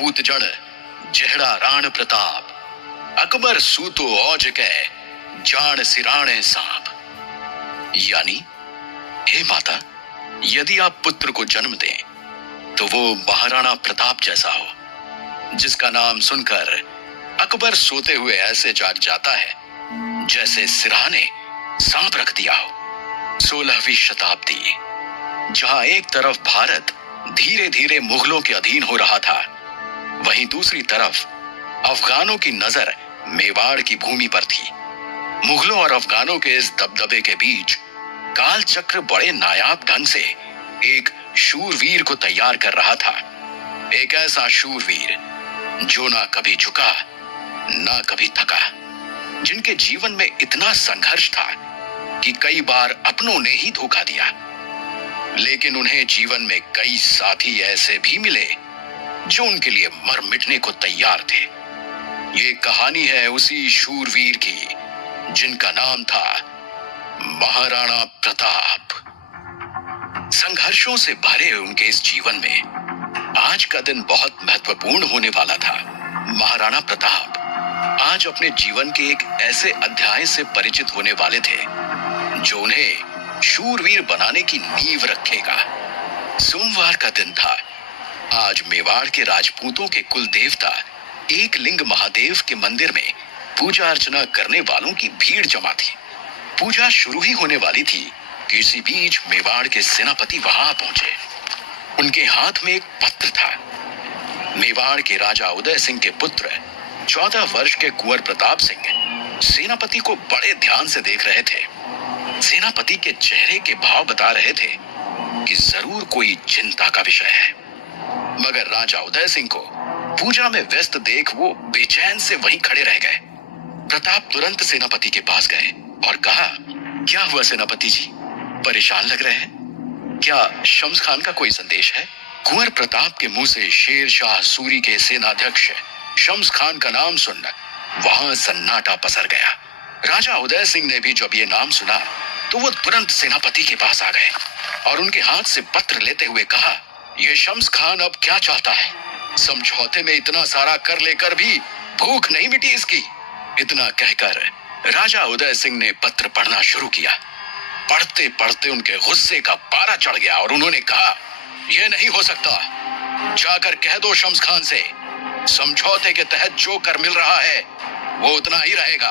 राजपूत जड़ जेहड़ा राण प्रताप अकबर सूतो औज कै जान सिराणे सांप। यानी, हे माता, यदि आप पुत्र को जन्म दें तो वो महाराणा प्रताप जैसा हो, जिसका नाम सुनकर अकबर सोते हुए ऐसे जाग जाता है जैसे सिरहाने सांप रख दिया हो। 16वीं शताब्दी, जहां एक तरफ भारत धीरे धीरे मुगलों के अधीन हो रहा था, वहीं दूसरी तरफ अफगानों की नजर मेवाड़ की भूमि पर थी। मुगलों और अफगानों के इस दबदबे के बीच काल चक्र बड़े नायाब ढंग से एक शूरवीर को तैयार कर रहा था। एक ऐसा शूरवीर जो ना कभी झुका ना कभी थका, जिनके जीवन में इतना संघर्ष था कि कई बार अपनों ने ही धोखा दिया, लेकिन उन्हें जीवन में कई साथी ऐसे भी मिले जो उनके लिए मर मिटने को तैयार थे। ये कहानी है उसी शूरवीर की जिनका नाम था महाराणा प्रताप। संघर्षों से भरे उनके इस जीवन में आज का दिन बहुत महत्वपूर्ण होने वाला था। महाराणा प्रताप आज अपने जीवन के एक ऐसे अध्याय से परिचित होने वाले थे जो उन्हें शूरवीर बनाने की नींव रखेगा। सोमवार का दिन था। आज मेवाड़ के राजपूतों के कुल देवता एक लिंग महादेव के मंदिर में पूजा अर्चना करने वालों की भीड़ जमा थी। पूजा शुरू ही होने वाली थी कि इसी बीच मेवाड़ के सेनापति वहां पहुंचे। उनके हाथ में एक पत्र था। मेवाड़ के राजा उदय सिंह के पुत्र 14 वर्ष के कुंवर प्रताप सिंह सेनापति को बड़े ध्यान से देख रहे थे। सेनापति के चेहरे के भाव बता रहे थे कि जरूर कोई चिंता का विषय है, मगर राजा उदय सिंह को पूजा में व्यस्त देख वो बेचैन से वहीं खड़े रह गए। प्रताप तुरंत सेनापति के पास गए और कहा, क्या हुआ सेनापति जी, परेशान लग रहे हैं? क्या शम्स खान का कोई संदेश है? कुंवर प्रताप के मुंह से शेर शाह सूरी के सेनाध्यक्ष शम्स खान का नाम सुन वहां सन्नाटा पसर गया। राजा उदय सिंह ने भी जब ये नाम सुना तो वो तुरंत सेनापति के पास आ गए और उनके हाथ से पत्र लेते हुए कहा, ये शम्स खान अब क्या चाहता है? समझौते में इतना सारा कर लेकर भी भूख नहीं मिटी इसकी। इतना कहकर राजा उदय सिंह ने पत्र पढ़ना शुरू किया। पढ़ते पढ़ते उनके गुस्से का पारा चढ़ गया और उन्होंने कहा, यह नहीं हो सकता। जाकर कह दो शम्स खान से, समझौते के तहत जो कर मिल रहा है वो उतना ही रहेगा,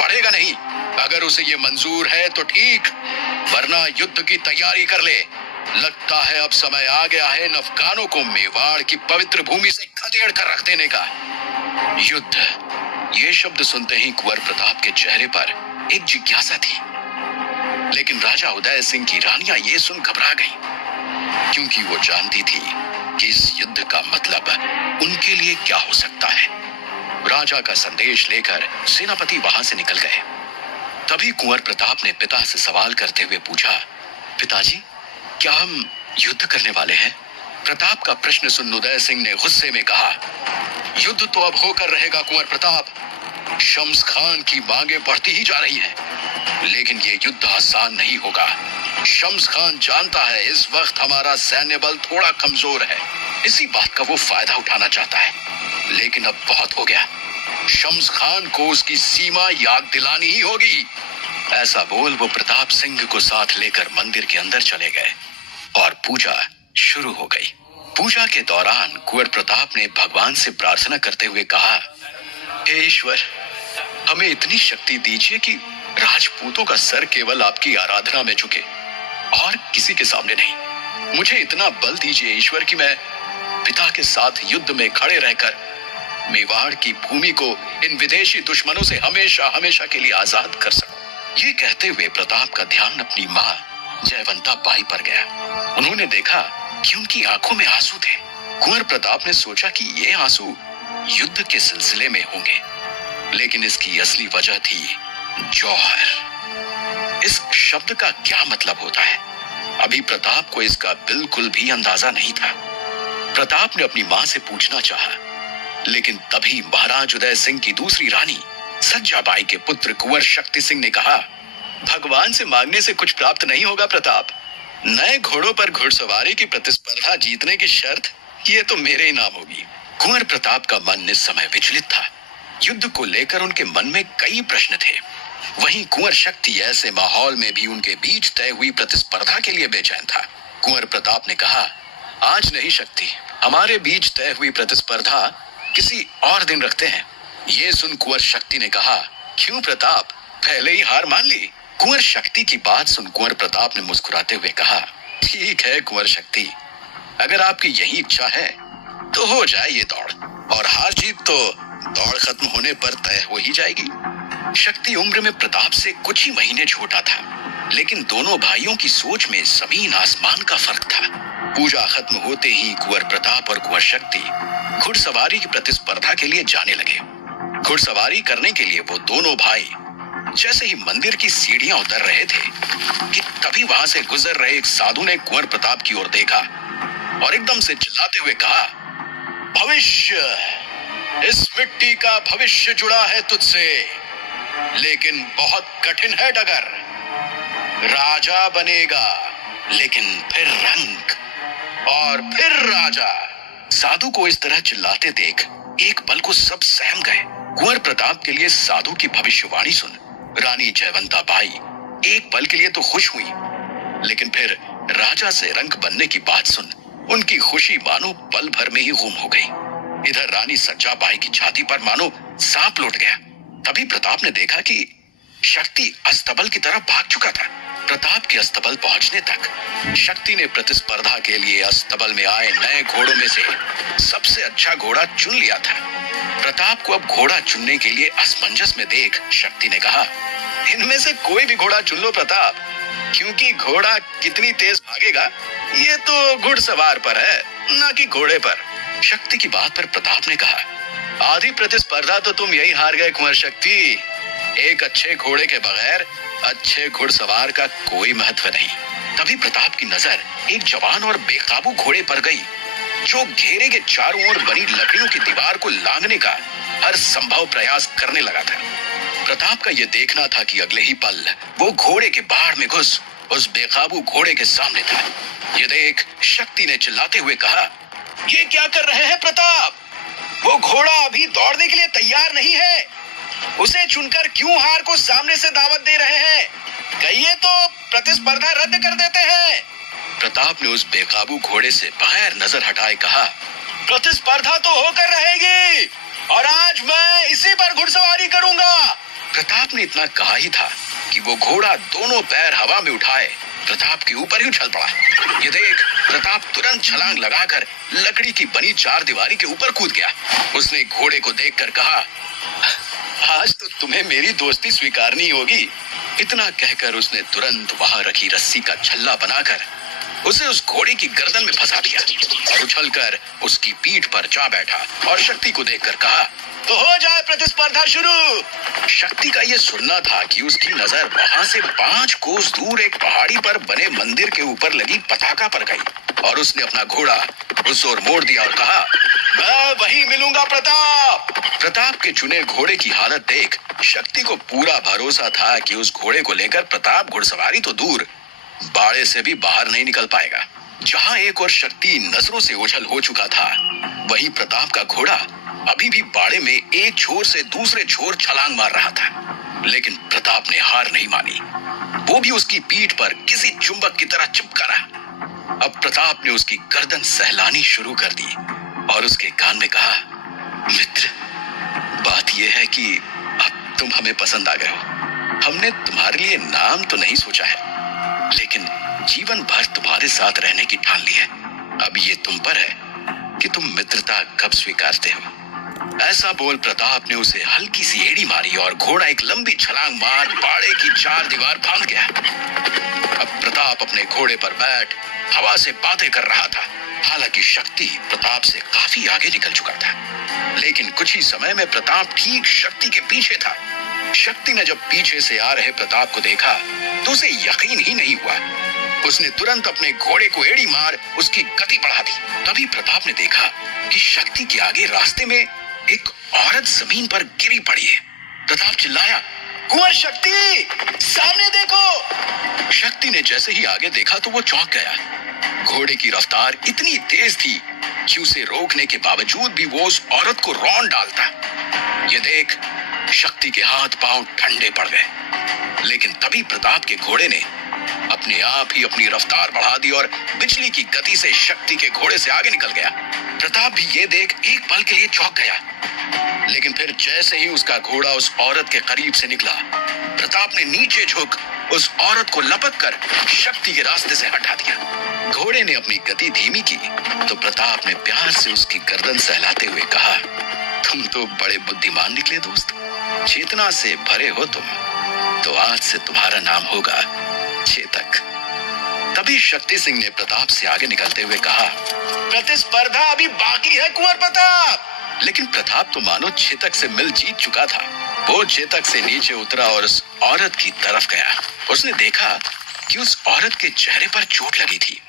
बढ़ेगा नहीं। अगर उसे ये मंजूर है तो ठीक, वरना युद्ध की तैयारी कर ले। लगता है अब समय आ गया है इन अफगानों को मेवाड़ की पवित्र भूमि से खदेड़ कर रख देने का। युद्ध, ये शब्द सुनते ही कुंवर प्रताप के चेहरे पर एक जिज्ञासा थी, लेकिन राजा उदय सिंह की रानियां ये सुन घबरा गईं, क्योंकि वो जानती थी कि इस युद्ध का मतलब उनके लिए क्या हो सकता है। राजा का संदेश लेकर सेनापति वहां से निकल गए। तभी कुंवर प्रताप ने पिता से सवाल करते हुए पूछा, पिताजी, क्या हम युद्ध करने वाले हैं? प्रताप का प्रश्न सुन उदय सिंह ने गुस्से में कहा, युद्ध तो अब होकर रहेगा कुंवर प्रताप। शम्स खान की मांगे बढ़ती ही जा रही हैं, लेकिन ये युद्ध आसान नहीं होगा। शम्स खान जानता है इस वक्त हमारा सैन्य बल थोड़ा कमजोर है, इसी बात का वो फायदा उठाना चाहता है। लेकिन अब बहुत हो गया, शम्स खान को उसकी सीमा याद दिलानी ही होगी। ऐसा बोल वो प्रताप सिंह को साथ लेकर मंदिर के अंदर चले गए और पूजा शुरू हो गई। पूजा के दौरान कुंवर प्रताप ने भगवान से प्रार्थना करते हुए कहा, हे ईश्वर, हमें इतनी शक्ति दीजिए कि राजपूतों का सर केवल आपकी आराधना में झुके और किसी के सामने नहीं। मुझे इतना बल दीजिए ईश्वर कि मैं पिता के साथ युद्ध में खड़े रहकर मेवाड़ की भूमि को इन विदेशी दुश्मनों से हमेशा हमेशा के लिए आजाद कर सकूं। ये कहते हुए प्रताप का ध्यान अपनी माँ जयवंता बाई पर गया। उन्होंने देखा कि उनकी आंखों में आंसू थे। कुंवर प्रताप ने सोचा कि ये आंसू युद्ध के सिलसिले में होंगे, लेकिन इसकी असली वजह थी जौहर। इस शब्द का क्या मतलब होता है, अभी प्रताप को इसका बिल्कुल भी अंदाजा नहीं था। प्रताप ने अपनी मां से पूछना चाहा, लेकिन तभी महाराज उदय सिंह की दूसरी रानी सज्जाबाई के पुत्र कुंवर शक्ति सिंह ने कहा, भगवान से मांगने से कुछ प्राप्त नहीं होगा प्रताप। नए घोड़ों पर घुड़सवारी की प्रतिस्पर्धा जीतने की शर्त ये तो मेरे ही नाम होगी। कुंवर प्रताप का मन इस समय विचलित था। युद्ध को लेकर उनके मन में कई प्रश्न थे। वहीं कुंवर शक्ति ऐसे माहौल में भी उनके बीच तय हुई प्रतिस्पर्धा के लिए बेचैन था। कुंवर प्रताप ने कहा, आज नहीं शक्ति, हमारे बीच तय हुई प्रतिस्पर्धा किसी और दिन रखते हैं। ये सुन कुंवर शक्ति ने कहा, क्यों प्रताप, पहले ही हार मान ली? कुंवर शक्ति की बात सुन कुंवर प्रताप ने मुस्कुराते हुए कहा, ठीक है कुंवर शक्ति, अगर आपकी यही इच्छा है तो हो जाए ये दौड़, और हार जीत तो दौड़ खत्म होने पर तय हो ही जाएगी। शक्ति उम्र में प्रताप से कुछ ही महीने छोटा था, लेकिन दोनों भाइयों की सोच में जमीन आसमान का फर्क था। पूजा खत्म होते ही कुंवर प्रताप और कुंवर शक्ति घुड़सवारी की प्रतिस्पर्धा के लिए जाने लगे। घुड़सवारी करने के लिए वो दोनों भाई जैसे ही मंदिर की सीढ़ियां उतर रहे थे कि तभी वहां से गुजर रहे एक साधु ने कुंवर प्रताप की ओर देखा और एकदम से चिल्लाते हुए कहा, भविष्य, इस मिट्टी का भविष्य जुड़ा है तुझसे, लेकिन बहुत कठिन है डगर। राजा बनेगा, लेकिन फिर रंक, और फिर राजा। साधु को इस तरह चिल्लाते देख एक पल को सब सहम गए। कुंवर प्रताप के लिए साधु की भविष्यवाणी सुन रानी जयवंता बाई एक पल के लिए तो खुश हुई, लेकिन फिर राजा से रंक बनने की बात सुन उनकी खुशी मानो पल भर में ही गुम हो गई। इधर रानी सज्जा बाई की छाती पर मानो सांप लौट गया। तभी प्रताप ने देखा कि शक्ति अस्तबल की तरफ भाग चुका था। प्रताप के अस्तबल पहुंचने तक शक्ति ने प्रतिस्पर्धा के लिए अस्तबल में आए नए घोड़ों में से सबसे अच्छा घोड़ा चुन लिया था। प्रताप को अब घोड़ा चुनने के लिए असमंजस में देख शक्ति ने कहा, इनमें से कोई भी घोड़ा चुन लो प्रताप, क्योंकि घोड़ा कितनी तेज भागेगा ये तो घुड़सवार पर है, ना कि घोड़े पर। शक्ति की बात पर प्रताप ने कहा, आधी प्रतिस्पर्धा तो तुम यही हार गए कुंवर शक्ति। एक अच्छे घोड़े के बगैर अच्छे घुड़सवार का कोई महत्व नहीं। तभी प्रताप की नजर एक जवान और बेकाबू घोड़े पर गई, जो घेरे के चारों ओर बनी लकड़ियों की दीवार को लांघने का हर संभव प्रयास करने लगा था। प्रताप का यह देखना था कि अगले ही पल वो घोड़े के बाढ़ में घुस उस बेकाबू घोड़े के सामने था। ये देख शक्ति ने चिल्लाते हुए कहा, ये क्या कर रहे हैं प्रताप? वो घोड़ा अभी दौड़ने के लिए तैयार नहीं है, उसे चुनकर क्यों हार को सामने से दावत दे रहे हैं? कहिए तो प्रतिस्पर्धा रद्द कर देते हैं। प्रताप ने उस बेकाबू घोड़े से बाहर नजर हटाए कहा, प्रतिस्पर्धा तो होकर रहेगी, और आज मैं इसी पर घुड़सवारी करूंगा। प्रताप ने इतना कहा ही था कि वो घोड़ा दोनों पैर हवा में उठाए प्रताप के ऊपर ही उछल पड़ा। ये देख प्रताप तुरंत छलांग लगाकर लकड़ी की बनी चार दीवारी के ऊपर कूद गया। उसने घोड़े को देखकर कहा, आज तो तुम्हें मेरी दोस्ती स्वीकारनी होगी। इतना कहकर उसने तुरंत वहां रखी रस्सी का छल्ला बनाकर उसे उस घोड़े की गर्दन में फंसा दिया और उछलकर उसकी पीठ पर जा बैठा और शक्ति को देखकर कहा, तो हो जाए प्रतिस्पर्धा शुरू। शक्ति का यह सुनना था कि उसकी नजर वहां से 5 कोस दूर एक पहाड़ी पर बने मंदिर के ऊपर लगी पताका पर गई और उसने अपना घोड़ा उस ओर मोड़ दिया और कहा, मैं वहीं मिलूंगा प्रताप। प्रताप के चुने घोड़े की हालत देख शक्ति को पूरा भरोसा था कि उस घोड़े को लेकर प्रताप घुड़सवारी तो दूर बाड़े से भी बाहर नहीं निकल पाएगा। जहां एक और शक्ति नजरों से ओझल हो चुका था, वहीं प्रताप का घोड़ा अभी भी बाड़े में एक छोर से दूसरे छोर छलांग मार रहा था। लेकिन प्रताप ने हार नहीं मानी, वो भी उसकी पीठ पर किसी चुंबक की तरह चिपका रहा। अब प्रताप ने उसकी गर्दन सहलानी शुरू कर दी और उसके कान में कहा, मित्र, बात यह है कि अब तुम हमें पसंद आ गए हो। हमने तुम्हारे लिए नाम तो नहीं सोचा है, लेकिन जीवन भर तुम्हारे साथ रहने की ठान ली है। अब ये तुम पर है कि तुम मित्रता कब स्वीकारते हो। ऐसा बोल प्रताप ने उसे हल्की सी एड़ी मारी और घोड़ा एक लंबी छलांग मार बाड़े की चार दीवार फांद गया। अब प्रताप अपने घोड़े पर बैठ हवा से बातें कर रहा था। हालांकि शक्ति प्रताप से काफी आगे निकल चुका था, लेकिन कुछ ही समय में प्रताप ठीक शक्ति के पीछे था। शक्ति ने जब पीछे से आ रहे प्रताप को देखा तो उसे यकीन ही नहीं हुआ। उसने तुरंत अपने घोड़े को एड़ी मार उसकी गति बढ़ा दी। तभी प्रताप ने देखा कि शक्ति के आगे रास्ते में एक औरत जमीन पर गिरी पड़ी है। प्रताप चिल्लाया, कुंवर शक्ति, सामने देखो। शक्ति ने जैसे ही आगे देखा तो वो चौंक गया। घोड़े की रफ्तार इतनी तेज थी कि उसे रोकने के बावजूद भी वो उस औरत को रौंद डालता। ये देख शक्ति के हाथ पांव ठंडे पड़ गए। लेकिन तभी प्रताप के घोड़े ने अपने आप ही अपनी रफ्तार बढ़ा दी और बिजली की गति से शक्ति के घोड़े से आगे निकल गया। प्रताप भी ये देख एक पल के लिए चौंक गया, लेकिन फिर जैसे ही उसका घोड़ा उस औरत के करीब से निकला, प्रताप ने नीचे झुक उस औरत को लपक कर शक्ति के रास्ते से हटा दिया। घोड़े ने अपनी गति धीमी की तो प्रताप ने प्यार से उसकी गर्दन सहलाते हुए कहा, तुम तो बड़े बुद्धिमान निकले दोस्त, चेतना से भरे हो तुम, तो आज से तुम्हारा नाम होगा चेतक। तभी शक्ति सिंह ने प्रताप से आगे निकलते हुए कहा, प्रतिस्पर्धा अभी बाकी है कुंवर प्रताप। लेकिन प्रताप तो मानो चेतक से मिल जीत चुका था। वो चेतक से नीचे उतरा और उस औरत की तरफ गया। उसने देखा कि उस औरत के चेहरे पर चोट लगी थी।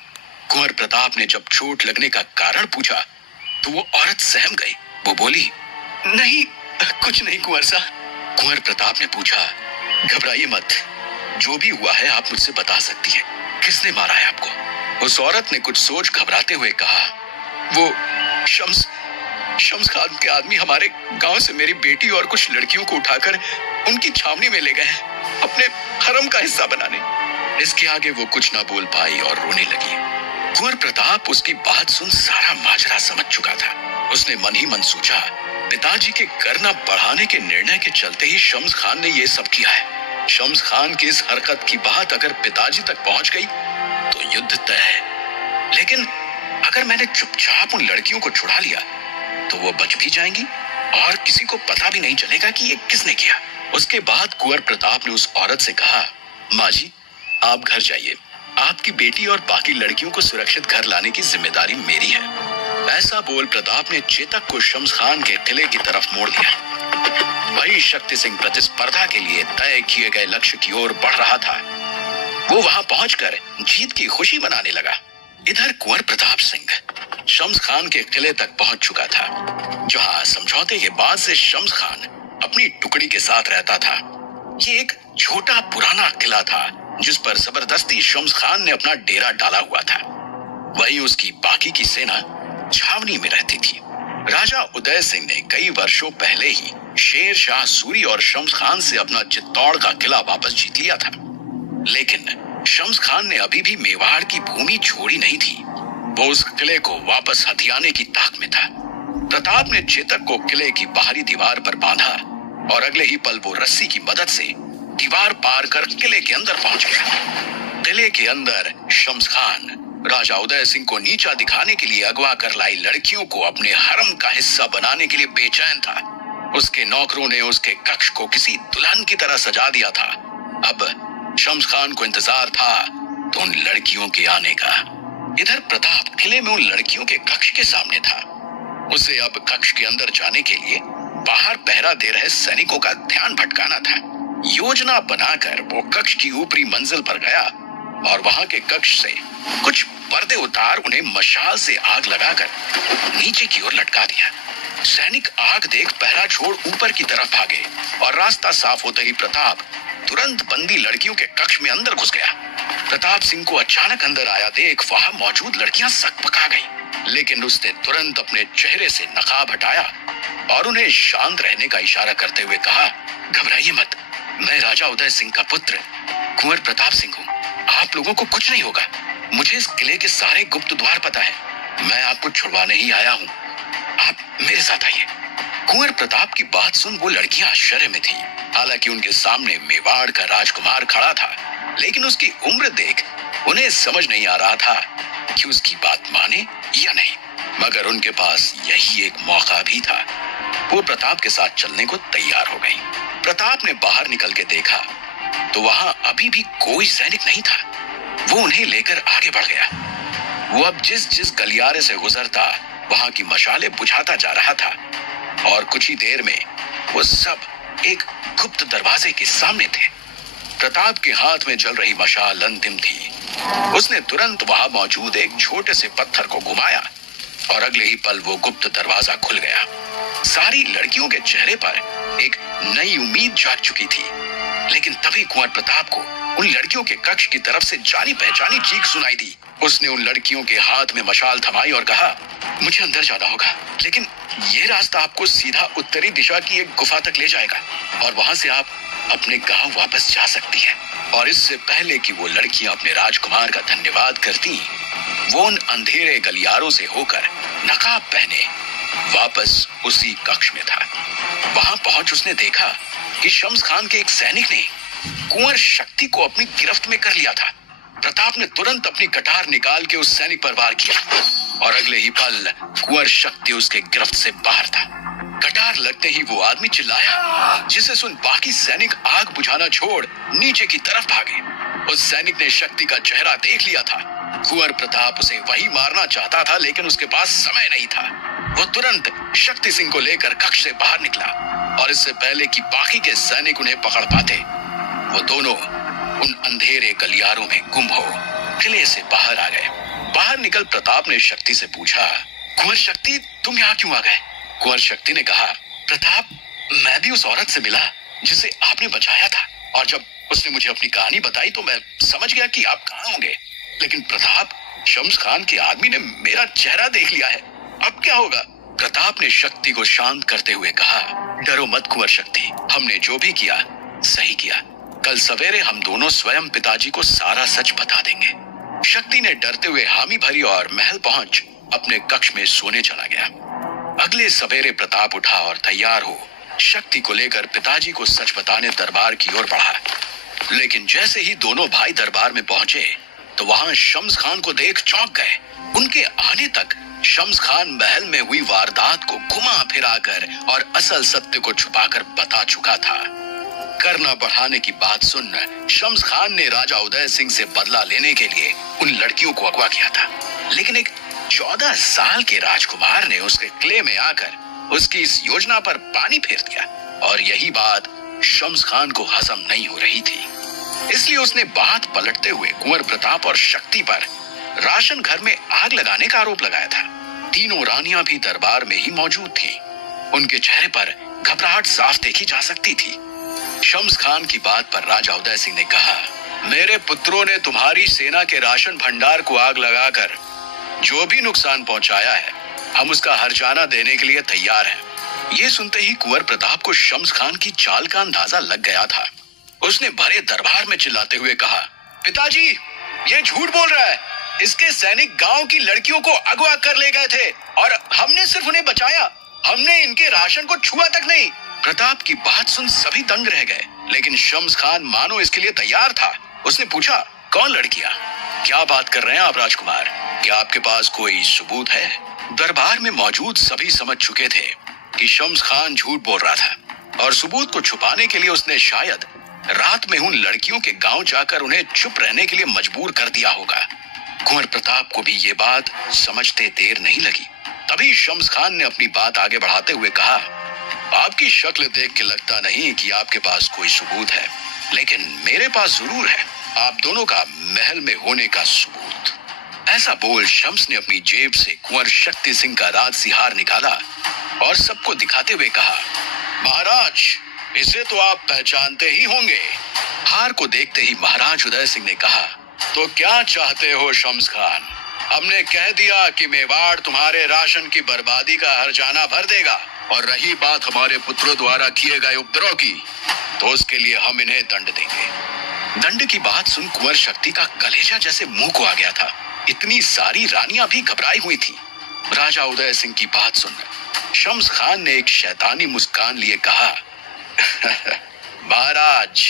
कुंवर प्रताप ने जब चोट लगने का कारण पूछा तो वो औरत सहम गई। वो बोली, नहीं कुछ नहीं कुंवर साहब। कुंवर प्रताप ने पूछा, घबराइए मत, जो भी हुआ है आप मुझसे बता सकती हैं, किसने मारा है आपको? उस औरत ने कुछ सोच घबराते हुए कहा, वो शम्स खान के आदमी हमारे गांव से मेरी बेटी और कुछ लड़कियों को उठाकर उनकी छावनी में ले गए हैं अपने हरम का हिस्सा बनाने। इसके आगे वो कुछ ना बोल पाई और रोने लगी। कुंवर प्रताप उसकी बात सुन सारा माजरा समझ चुका था। उसने मन ही मन सोचा, पिताजी के करना बढ़ाने के निर्णय के चलते ही शम्स खान ने ये सब किया है। शम्स खान की इस हरकत की बात अगर पिताजी तक पहुंच गई तो युद्ध तय है। लेकिन अगर मैंने चुपचाप उन लड़कियों को छुड़ा लिया तो वो बच भी जाएंगी और किसी को पता भी नहीं चलेगा कि ये किसने किया। उसके बाद कुंवर प्रताप ने उस औरत से कहा, माँ जी आप घर जाइए, आपकी बेटी और बाकी लड़कियों को सुरक्षित घर लाने की जिम्मेदारी मेरी है। ऐसा बोल प्रताप ने चेतक को शम्स खान के किले की तरफ मोड़ दिया। वही शक्ति सिंह प्रतिस्पर्धा के लिए तय किए गए लक्ष्य की ओर बढ़ रहा था। वो वहां पहुंचकर जीत की खुशी मनाने लगा। इधर कुंवर प्रताप सिंह शम्स खान के किले तक पहुंच चुका था, जहां समझौते के बाद से शम्स खान अपनी टुकड़ी के साथ रहता था। ये एक छोटा पुराना किला था जिस पर जबरदस्ती शम्स खान ने अपना डेरा डाला हुआ था। वहीं उसकी बाकी की सेना छावनी में रहती थी। राजा उदय सिंह ने कई वर्षों पहले ही शेर शाह सूरी और शम्स खान से अपना चित्तौड़ का किला वापस जीत लिया था। लेकिन शम्स खान ने अभी भी मेवाड़ की भूमि छोड़ी नहीं थी। वो उस किले को वापस हथियाने की ताक में था। प्रताप ने चेतक को किले की बाहरी दीवार पर बांधा और अगले ही पल वो रस्सी की मदद से दीवार पार कर किले के अंदर पहुंच गया। किले के अंदर शम्स खान राजा उदय सिंह को नीचा दिखाने के लिए अगवा कर लाई लड़कियों को अपने हरम का हिस्सा बनाने के लिए बेचैन था। उसके नौकरों ने उसके कक्ष को किसी दुल्हन की तरह सजा दिया था। अब शम्स खान को इंतजार था तो उन लड़कियों के आने का। इधर प्रताप किले में उन लड़कियों के कक्ष के सामने था। उसे अब कक्ष के अंदर जाने के लिए बाहर पहरा दे रहे सैनिकों का ध्यान भटकाना था। योजना बनाकर वो कक्ष की ऊपरी मंजिल पर गया और वहां के कक्ष से कुछ पर्दे उतार उन्हें मशाल से आग लगाकर नीचे की ओर लटका दिया। सैनिक आग देख पहरा छोड़ ऊपर की तरफ भागे और रास्ता साफ होते ही प्रताप तुरंत बंदी लड़कियों के कक्ष में अंदर घुस गया। प्रताप सिंह को अचानक अंदर आया देख वहां मौजूद लड़कियां सकपका गईं, लेकिन उसने तुरंत अपने चेहरे से नकाब हटाया और उन्हें शांत रहने का इशारा करते हुए कहा, घबराइए मत, मैं राजा उदय सिंह का पुत्र कुंवर प्रताप सिंह हूँ। आप लोगों को कुछ नहीं होगा। मुझे इस किले के सारे गुप्त द्वार पता है। मैं आपको छुड़वाने ही आया हूँ, आप मेरे साथ आइए। कुंवर प्रताप की बात सुन वो लड़कियां आश्चर्य में थी। हालांकि उनके सामने मेवाड़ का राजकुमार खड़ा था, लेकिन उसकी उम्र देख उन्हें समझ नहीं आ रहा था कि उसकी बात माने या नहीं। मगर उनके पास यही एक मौका भी था। वो प्रताप के साथ चलने को तैयार हो गई। प्रताप ने बाहर निकल के देखा तो वहां अभी भी कोई सैनिक नहीं था। वो उन्हें लेकर आगे बढ़ गया। वो अब जिस जिस गलियारे से गुजरता वहां की मशालें बुझाता जा रहा था और कुछ ही देर में वो सब एक गुप्त दरवाजे के सामने थे। प्रताप के हाथ में जल रही मशाल अंतिम थी। उसने तुरंत वहां मौजूद एक छोटे से पत्थर को घुमाया और अगले ही पल वो गुप्त दरवाजा खुल गया। सारी लड़कियों के चेहरे पर एक नई उम्मीद जाग चुकी थी। लेकिन तभी कुंवर प्रताप को उन उन लड़कियों के कक्ष की तरफ से जानी पहचानी चीख सुनाई दी। उसने उन लड़कियों के हाथ में मशाल थमाई और कहा, मुझे अंदर जाना होगा, लेकिन ये रास्ता आपको सीधा उत्तरी दिशा की एक गुफा तक ले जाएगा और वहां से आप अपने गांव वापस जा सकती है। और इससे पहले कि वो लड़कियां अपने राजकुमार का धन्यवाद करती, वो उन अंधेरे गलियारों से होकर नकाब पहने वापस उसी कक्ष में था। वहां पहुंच उसने देखा कि शम्स खान के एक सैनिक ने कुंवर शक्ति को अपनी गिरफ्त में कर लिया था। प्रताप ने तुरंत अपनी कटार निकाल के उस सैनिक पर वार किया और अगले ही पल कुंवर शक्ति उसके गिरफ्त से बाहर था। कटार लगते ही वो आदमी चिल्लाया, जिसे सुन बाकी सैनिक आग बुझाना छोड़ नीचे की तरफ भागे। उस सैनिक ने शक्ति का चेहरा देख लिया था। कुंवर प्रताप उसे वही मारना चाहता था, लेकिन उसके पास समय नहीं था। वो तुरंत शक्ति सिंह को लेकर कक्ष से बाहर निकला और इससे पहले कि बाकी के सैनिक उन्हें पकड़ पाते, वो दोनों उन अंधेरे गलियारों में गुम हो किले से बाहर आ गए। बाहर निकल प्रताप ने शक्ति से पूछा, कुंवर शक्ति, तुम यहाँ क्यों आ गए? कुंवर शक्ति ने कहा, प्रताप, मैं भी उस औरत से मिला जिसे आपने बचाया था, और जब उसने मुझे अपनी कहानी बताई तो मैं समझ गया कि आप कहाँ होंगे। लेकिन प्रताप, शम्स खान के आदमी ने मेरा चेहरा देख लिया है, अब क्या होगा? प्रताप ने शक्ति को शांत करते हुए कहा, डरो मत कुंवर शक्ति, हमने जो भी किया सही किया। कल सवेरे हम दोनों स्वयं पिताजी को सारा सच बता देंगे। शक्ति ने डरते हुए हामी भरी और महल पहुंच अपने कक्ष में सोने चला गया। अगले सवेरे प्रताप उठा और तैयार हो शक्ति को लेकर पिताजी को सच बताने दरबार की ओर बढ़ा। लेकिन जैसे ही दोनों भाई दरबार में पहुंचे तो वहां शम्स खान को देख चौंक गए। उनके आने तक शम्स खान महल में हुई वारदात को घुमा फिराकर और असल सत्य को छुपाकर बता चुका था। करना बढ़ाने की बात सुन शम्स खान ने राजा उदय सिंह से बदला लेने के लिए उन लड़कियों को अगवा किया था, लेकिन एक 14 साल के राजकुमार ने उसके किले में आकर उसकी इस योजना पर पानी फेर दिया और यही बात शम्स खान को हजम नहीं हो रही थी। इसलिए उसने बात पलटते हुए कुंवर प्रताप और शक्ति पर राशन घर में आग लगाने का आरोप लगाया था। तीनों रानियां भी दरबार में ही मौजूद थीं। उनके चेहरे पर घबराहट साफ देखी जा सकती थी। शम्स खान की बात पर राजा उदय सिंह ने कहा, मेरे पुत्रों ने तुम्हारी सेना के राशन भंडार को आग लगाकर जो भी नुकसान पहुंचाया है, हम उसका हर्जाना देने के लिए तैयार हैं। ये सुनते ही कुंवर प्रताप को शम्स खान की चाल का अंदाजा लग गया था। उसने भरे दरबार में चिल्लाते हुए कहा, पिताजी, ये झूठ बोल रहा है। इसके सैनिक गांव की लड़कियों को अगवा कर ले गए थे और हमने सिर्फ उन्हें बचाया, हमने इनके राशन को छुआ तक नहीं। प्रताप की बात सुन सभी दंग रह गए, लेकिन शम्स खान मानो इसके लिए तैयार था। उसने पूछा, कौन लड़कियां? क्या बात कर रहे हैं आप राजकुमार? क्या आपके पास कोई सबूत है? दरबार में मौजूद सभी समझ चुके थे कि शम्स खान झूठ बोल रहा था और सबूत को छुपाने के लिए उसने शायद रात में उन लड़कियों के गांव जाकर उन्हें चुप रहने के लिए मजबूर कर दिया होगा। कुंवर प्रताप को भी ये बात समझते देर नहीं लगी। तभी शम्स खान ने अपनी बात आगे बढ़ाते हुए कहा, आपकी शक्ल देख के लगता नहीं कि आपके पास कोई सबूत है, लेकिन मेरे पास जरूर है आप दोनों का महल में होने का सबूत। ऐसा बोल शम्स ने अपनी जेब से कुंवर शक्ति सिंह का राज सिहार निकाला और सबको दिखाते हुए कहा, महाराज, इसे तो आप पहचानते ही होंगे। हार को देखते ही महाराज उदय सिंह ने कहा, तो क्या चाहते हो शम्स खान? हमने कह दिया कि मेवाड़ तुम्हारे राशन की बर्बादी का हर्जाना भर देगा, और रही बात हमारे पुत्रों द्वारा किए गए उपद्रव की, तो उसके लिए हम इन्हें दंड देंगे। दंड की बात सुन कुंवर शक्ति का कलेजा जैसे मुंह को आ गया था। इतनी सारी रानियां भी घबराई हुई थी। राजा उदय सिंह की बात सुन शम्स खान ने एक शैतानी मुस्कान लिए कहा, महाराज,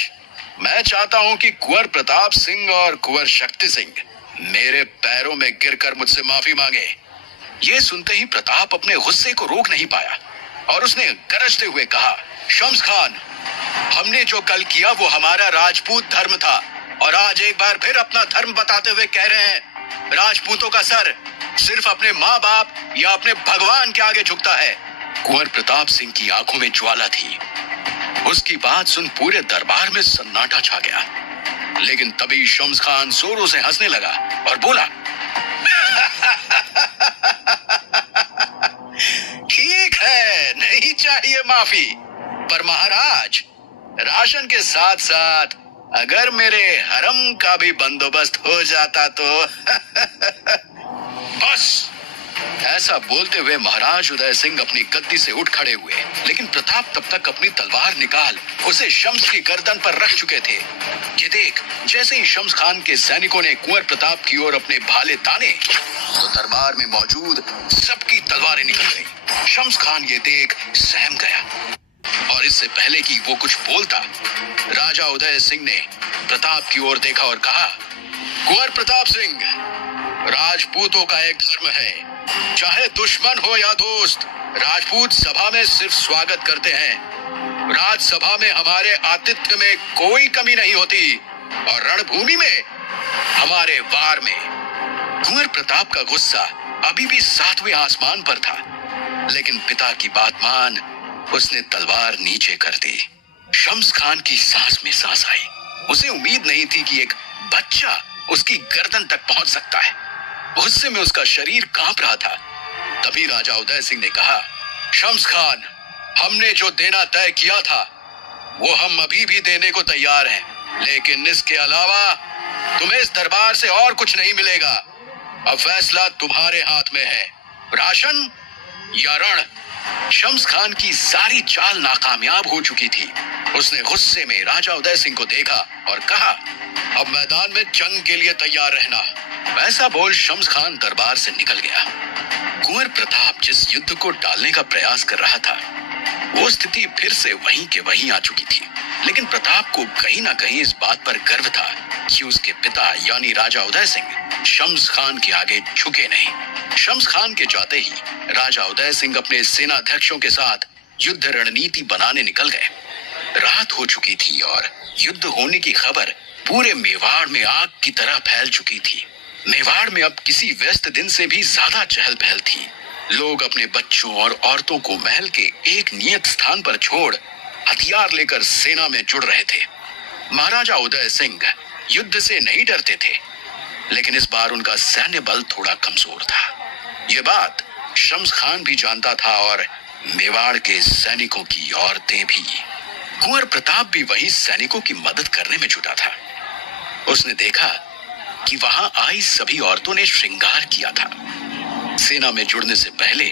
मैं चाहता हूं कि कुंवर प्रताप सिंह और कुंवर शक्ति सिंह मेरे पैरों में गिरकर मुझसे माफी मांगे। ये सुनते ही प्रताप अपने गुस्से को रोक नहीं पाया और उसने गरजते हुए कहा, शम्स खान, हमने जो कल किया वो हमारा राजपूत धर्म था और आज एक बार फिर अपना धर्म बताते हुए कह रहे हैं, राजपूतों का सर सिर्फ अपने माँ बाप या अपने भगवान के आगे झुकता है। कुंवर प्रताप सिंह की आंखों में ज्वाला थी। उसकी बात सुन पूरे दरबार में सन्नाटा छा गया, लेकिन तभी शम्स खान जोरों से हंसने लगा और बोला, ठीक है, नहीं चाहिए माफी, पर महाराज, राशन के साथ साथ अगर मेरे हरम का भी बंदोबस्त हो जाता तो बस। ऐसा बोलते हुए महाराज उदय सिंह अपनी गद्दी से उठ खड़े हुए, लेकिन प्रताप तब तक अपनी तलवार निकाल उसे शम्स की गर्दन पर रख चुके थे। ये देख जैसे ही शम्स खान के सैनिकों ने कुंवर प्रताप की ओर अपने भाले ताने तो दरबार में मौजूद सबकी तलवारें निकल गई। शम्स खान ये देख सहम गया और इससे पहले कि वो कुछ बोलता, राजा उदय सिंह ने प्रताप की ओर देखा और कहा, कुंवर प्रताप सिंह, राजपूतों का एक धर्म है, चाहे दुश्मन हो या दोस्त, राजपूत सभा में सिर्फ स्वागत करते हैं। राजसभा में हमारे आतिथ्य में कोई कमी नहीं होती और रणभूमि में हमारे वार में। कुंवर प्रताप का गुस्सा अभी भी 7वें आसमान पर था, लेकिन पिता की बात मान उसने तलवार नीचे कर दी। शम्स खान की सांस में सांस आई। उसे उम्मीद नहीं थी कि एक बच्चा उसकी गर्दन तक पहुंच सकता है। गुस्से में उसका शरीर कांप रहा था। तभी राजा उदय सिंह ने कहा, शम्स खान, हमने जो देना तय किया था वो हम अभी भी देने को तैयार हैं, लेकिन इसके अलावा तुम्हें इस दरबार से और कुछ नहीं मिलेगा। अब फैसला तुम्हारे हाथ में है, राशन या रण। शम्स खान की सारी चाल नाकामयाब हो चुकी थी। उसने गुस्से में राजा उदय सिंह को देखा और कहा, अब मैदान में जंग के लिए तैयार रहना। वैसा बोल शम्स खान दरबार से निकल गया। कुंवर प्रताप जिस युद्ध को टालने का प्रयास कर रहा था, वो स्थिति फिर से वहीं के वहीं आ चुकी थी। लेकिन प्रताप को कहीं ना कहीं इस बात पर गर्व था कि उसके पिता यानी राजा उदय सिंह शम्स खान के आगे झुके नहीं। शम्स खान के जाते ही राजा उदय सिंह अपने सेनाध्यक्षों के साथ युद्ध रणनीति बनाने निकल गए। रात हो चुकी थी और युद्ध होने की खबर पूरे मेवाड़ में आग की तरह फैल चुकी थी। मेवाड़ में अब किसी व्यस्त दिन से भी ज्यादा चहल पहल थी। लोग अपने बच्चों और औरतों को महल के एक नियत स्थान पर छोड़ हथियार लेकर सेना में जुड़ रहे थे। महाराजा उदय सिंह युद्ध से नहीं डरते थे, लेकिन इस बार उनका सैन्य बल थोड़ा कमजोर था। ये बात शम्स खान भी जानता था और मेवाड़ के सैनिकों की औरतें भी। कुंवर प्रताप भी वही सैनिकों की मदद करने में जुटा था। उसने देखा कि वहां आई सभी औरतों ने श्रृंगार किया था। सेना में जुड़ने से पहले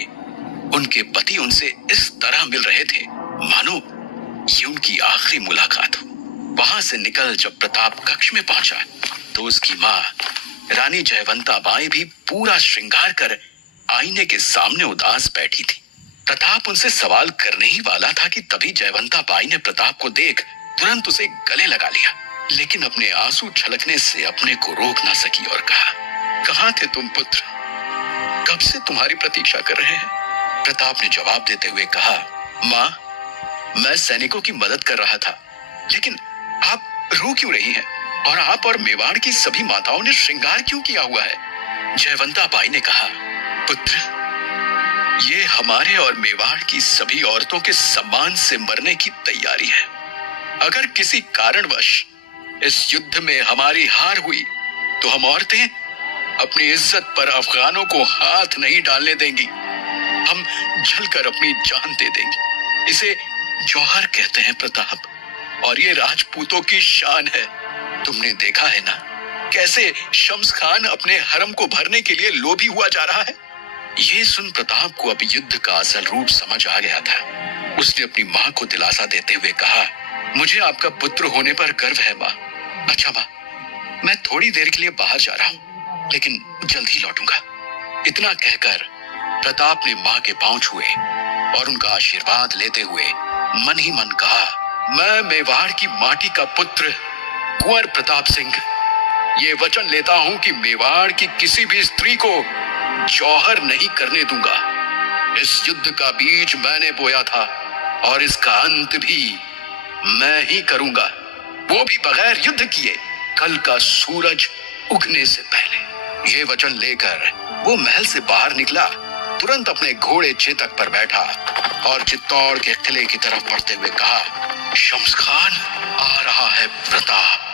उनके पति उनसे इस तरह मिल रहे थे मानो ये उनकी आखिरी मुलाकात हो। वहां से निकल जब प्रताप कक्ष में पहुंचा तो उसकी माँ रानी जयवंता बाई भी पूरा श्रृंगार कर आईने के सामने उदास बैठी थी। प्रताप उनसे सवाल करने ही वाला था कि तभी जयवंता बाई ने प्रताप को देख तुरंत उसे गले लगा लिया, लेकिन अपने आंसू छलकने से अपने को रोक ना सकी और कहा, कहाँ थे तुम पुत्र? कब से तुम्हारी प्रतीक्षा कर रहे हैं। प्रताप ने जवाब देते हुए कहा, माँ, मैं सैनिकों की मदद कर रहा था, लेकिन आप रो क्यों रही हैं? और आप और मेवाड़ की सभी माताओं ने श्रृंगार क्यों किया हुआ है? जयवंता बाई ने कहा, पुत्र, ये हमारे और मेवाड़ की सभी औरतों के सम्मान से मरने की तैयारी है। अगर किसी कारणवश इस युद्ध में हमारी हार हुई तो हम औरतें अपनी इज्जत पर अफगानों को हाथ नहीं डालने देंगी। हम जलकर अपनी जान दे देंगी। इसे जौहर कहते हैं प्रताप, और ये राजपूतों की शान है। तुमने देखा है ना कैसे शम्स खान अपने हरम को भरने के लिए लोभी हुआ जा रहा है। ये सुन प्रताप को अब युद्ध का असल रूप समझ आ गया था। उसने अपनी माँ को दिलासा देते हुए कहा, मुझे आपका पुत्र होने पर गर्व है माँ। अच्छा माँ, मैं थोड़ी देर के लिए बाहर जा रहा हूँ, लेकिन जल्द ही लौटूंगा। इतना कहकर प्रताप ने माँ के पांव छुए और उनका आशीर्वाद लेते हुए मन ही मन कहा, मैं मेवाड़ की माटी का पुत्र कुंवर प्रताप सिंह ये वचन लेता हूं कि मेवाड़ की किसी भी स्त्री को जौहर नहीं करने दूंगा। इस युद्ध का बीज मैंने बोया था और इसका अंत भी मैं ही करूंगा, वो भी बगैर युद्ध किए, कल का सूरज उगने से पहले। ये वचन लेकर वो महल से बाहर निकला, तुरंत अपने घोड़े चेतक पर बैठा और चित्तौड़ के किले की तरफ बढ़ते हुए कहा, शम्स खान, आ रहा है प्रताप।